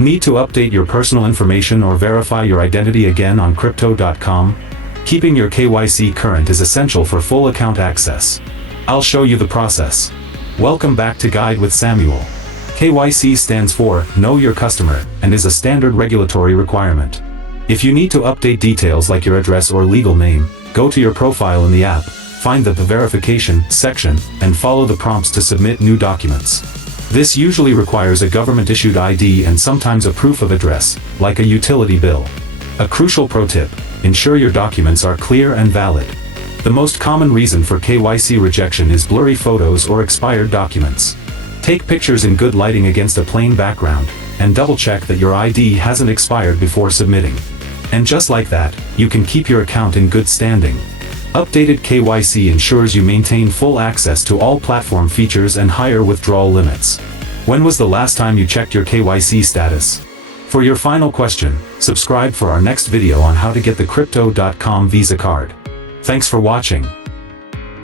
Need to update your personal information or verify your identity again on Crypto.com? Keeping your KYC current is essential for full account access. I'll show you the process. Welcome back to Guide with Samuel. KYC stands for Know Your Customer and is a standard regulatory requirement. If you need to update details like your address or legal name, go to your profile in the app, find the verification section, and follow the prompts to submit new documents. This usually requires a government-issued ID and sometimes a proof of address, like a utility bill. A crucial pro tip: ensure your documents are clear and valid. The most common reason for KYC rejection is blurry photos or expired documents. Take pictures in good lighting against a plain background, and double-check that your ID hasn't expired before submitting. And just like that, you can keep your account in good standing. Updated KYC ensures you maintain full access to all platform features and higher withdrawal limits. When was the last time you checked your KYC status? For your final question, subscribe for our next video on how to get the Crypto.com Visa card. Thanks for watching.